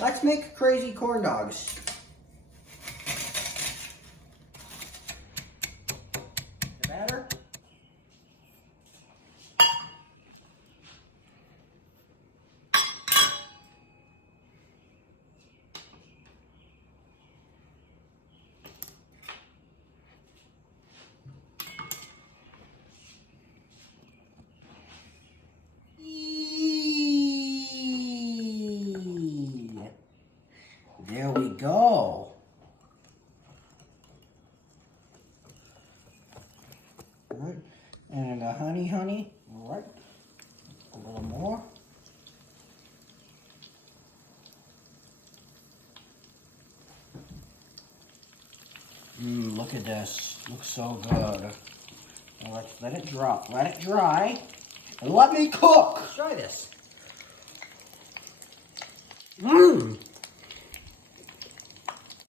Let's make crazy corn dogs. The batter. There we go. All right. And the honey. All right. A little more. Look at this. Looks so good. Now let's let it drop. Let it dry. And let me cook. Let's try this.